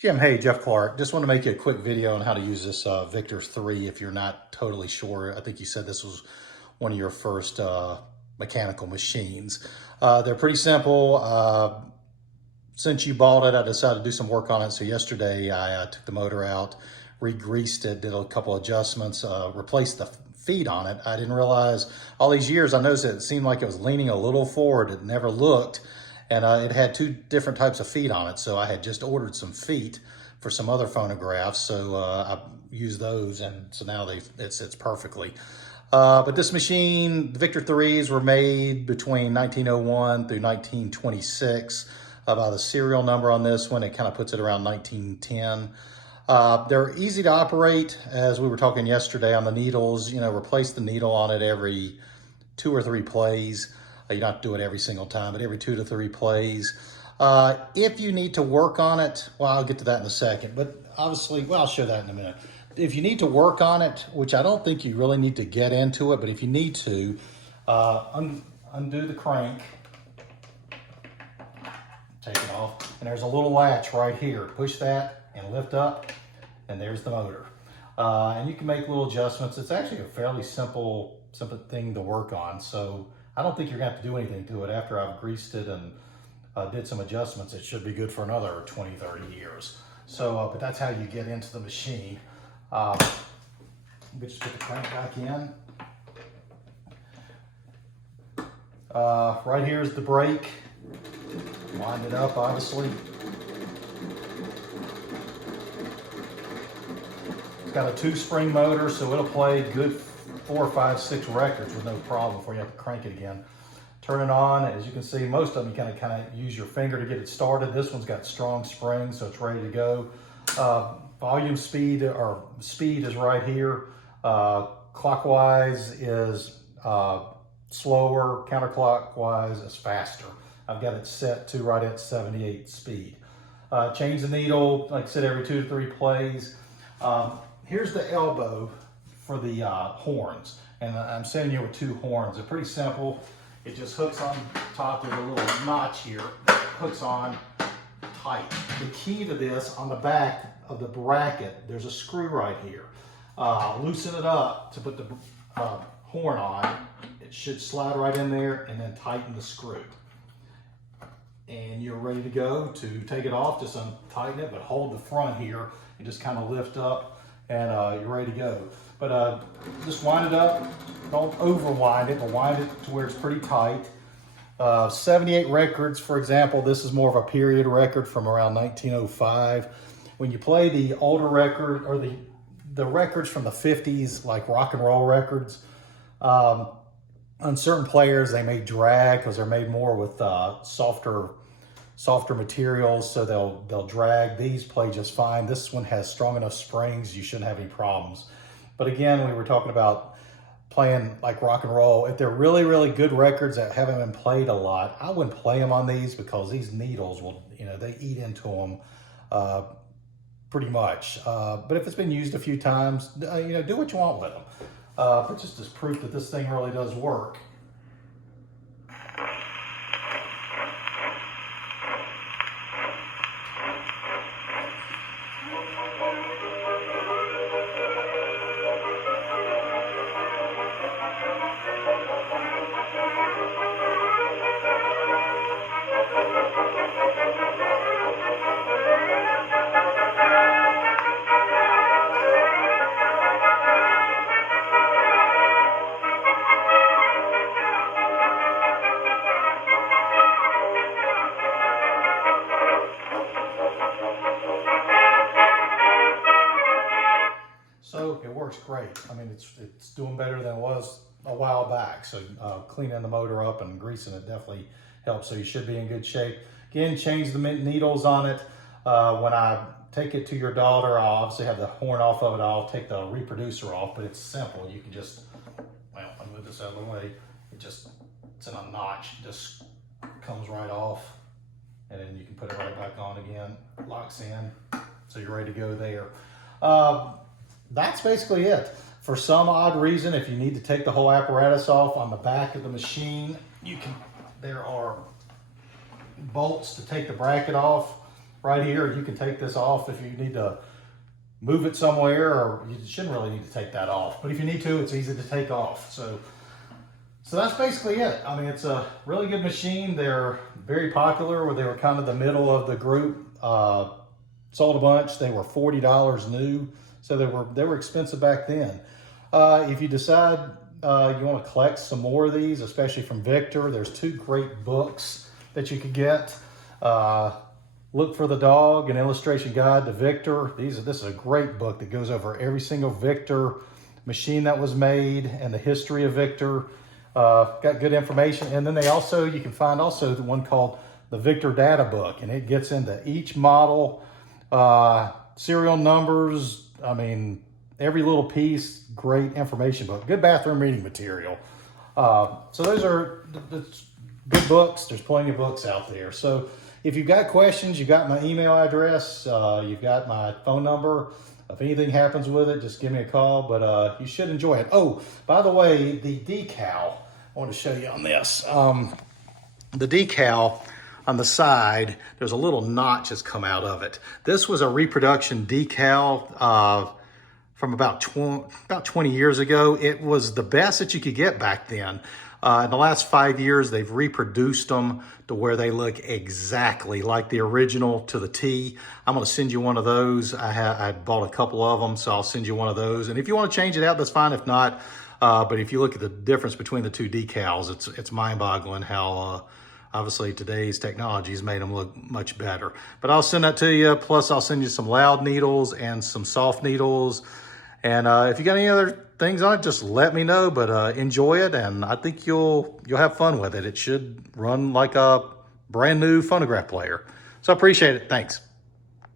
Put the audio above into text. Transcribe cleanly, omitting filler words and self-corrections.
Jim, hey, Jeff Clark. Just want to make you a quick video on how to use this Victor 3 if you're not totally sure. I think you said this was one of your first mechanical machines. They're pretty simple. Since you bought it, I decided to do some work on it. So yesterday I took the motor out, re-greased it, did a couple adjustments, replaced the feet on it. I didn't realize all these years, I noticed it seemed like it was leaning a little forward. It never looked. And it had two different types of feet on it. So I had just ordered some feet for some other phonographs. So I used those, and so now it sits perfectly. But this machine, the Victor 3s were made between 1901 through 1926. By the serial number on this one, it kind of puts it around 1910. They're easy to operate, as we were talking yesterday on the needles. You know, replace the needle on it every 2 or 3 plays. You don't have to do it every single time, but every 2 to 3 plays. If you need to work on it, well, I'll get to that in a second, but obviously, well, I'll show that in a minute. If you need to work on it, which I don't think you really need to get into it, but if you need to, undo the crank, take it off, and there's a little latch right here. Push that and lift up, and there's the motor. And you can make little adjustments. It's actually a fairly simple thing to work on, so I don't think you're gonna have to do anything to it. After I've greased it and did some adjustments, it should be good for another 20, 30 years. So, but that's how you get into the machine. We just put the crank back in. Right here is the brake. Wind it up, obviously. It's got a 2-spring motor, so it'll play good 4, 5, 6 records with no problem before you have to crank it again. Turn it on. As you can see, most of them you kind of use your finger to get it started. This one's got strong springs, so it's ready to go. Volume speed, or speed, is right here. Clockwise is slower, counterclockwise is faster. I've got it set to right at 78 speed. Change the needle, like I said, every 2 to 3 plays. Here's the elbow for the horns, and I'm sending you with 2 horns. They're pretty simple. It just hooks on top. There's a little notch here that hooks on tight. The key to this, on the back of the bracket, there's a screw right here. Loosen it up to put the horn on. It should slide right in there, and then tighten the screw. And you're ready to go. To take it off, just untighten it, but hold the front here and just kind of lift up, and you're ready to go. But just wind it up. Don't overwind it, but wind it to where it's pretty tight. 78 records, for example, this is more of a period record from around 1905. When you play the older record, or the records from the 50s, like rock and roll records, on certain players, they may drag because they're made more with softer materials, so they'll drag. These play just fine. This one has strong enough springs, you shouldn't have any problems. But again, we were talking about playing like rock and roll. If they're really, really good records that haven't been played a lot, I wouldn't play them on these, because these needles will, they eat into them pretty much. But if it's been used a few times, do what you want with them. But just as proof that this thing really does work. So it works great. I mean, it's doing better than it was a while back. So cleaning the motor up and greasing it definitely helps. So you should be in good shape. Again, change the needles on it. When I take it to your daughter, I'll obviously have the horn off of it. I'll take the reproducer off, but it's simple. You can just, well, I'll move this out of the way. It's in a notch. It just comes right off. And then you can put it right back on again. Locks in. So you're ready to go there. That's basically it. For some odd reason, if you need to take the whole apparatus off, on the back of the machine, there are bolts to take the bracket off. right here. You can take this off if you need to move it somewhere, or you shouldn't really need to take that off. But if you need to, it's easy to take off. So that's basically it. I mean, it's a really good machine. They're very popular, where they were kind of the middle of the group. Sold a bunch. They were $40 new, so they were expensive back then. If you decide you want to collect some more of these, especially from Victor, there's 2 great books that you could get. Look for the Dog, an illustration guide to Victor. This is a great book that goes over every single Victor machine that was made and the history of Victor. Got good information. And then you can find also the one called the Victor Data Book, and it gets into each model, serial numbers. I mean, every little piece. Great information book. Good bathroom reading material. So those are good books. There's plenty of books out there. So if you've got questions, you've got my email address, you've got my phone number. If anything happens with it, just give me a call, but you should enjoy it. Oh, by the way, the decal, I want to show you on this. The decal on the side, there's a little notch that's come out of it. This was a reproduction decal from about 20 years ago. It was the best that you could get back then. In the last 5 years, they've reproduced them to where they look exactly like the original to the T. I'm going to send you one of those. I bought a couple of them, so I'll send you one of those. And if you want to change it out, that's fine. If not, but if you look at the difference between the 2 decals, it's mind-boggling how obviously today's technology has made them look much better. But I'll send that to you. Plus, I'll send you some loud needles and some soft needles. And if you got any other things on it, just let me know. But enjoy it, and I think you'll have fun with it. It should run like a brand new phonograph player. So I appreciate it. Thanks.